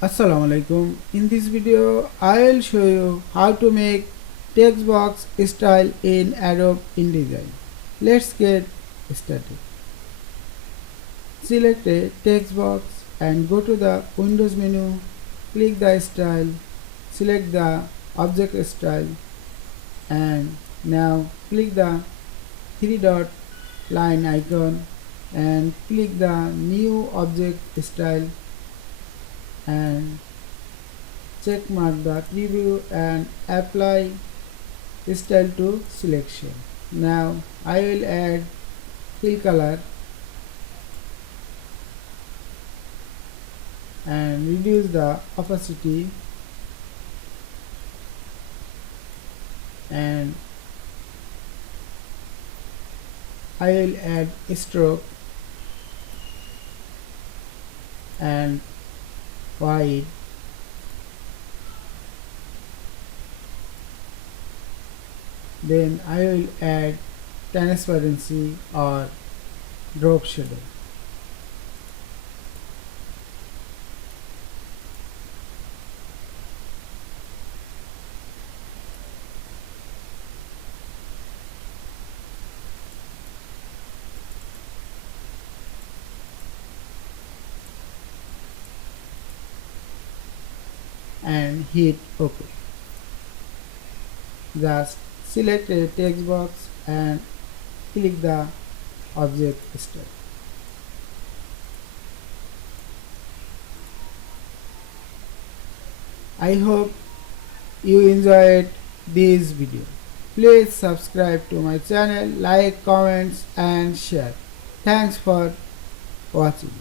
Assalamu Walaikum. In this video, I will show you how to make text box style in Adobe InDesign. Let's get started. Select a text box and go to the Windows menu. Click the style. Select the object style and now click the three dot line icon and click the new object style and check mark the preview and apply style to selection. Now I will add fill color and reduce the opacity and I will add stroke and white then I will add transparency or drop shadow. And hit OK. Just select a text box and click the object style. I hope you enjoyed this video. Please subscribe to my channel, like, comments and share. Thanks for watching.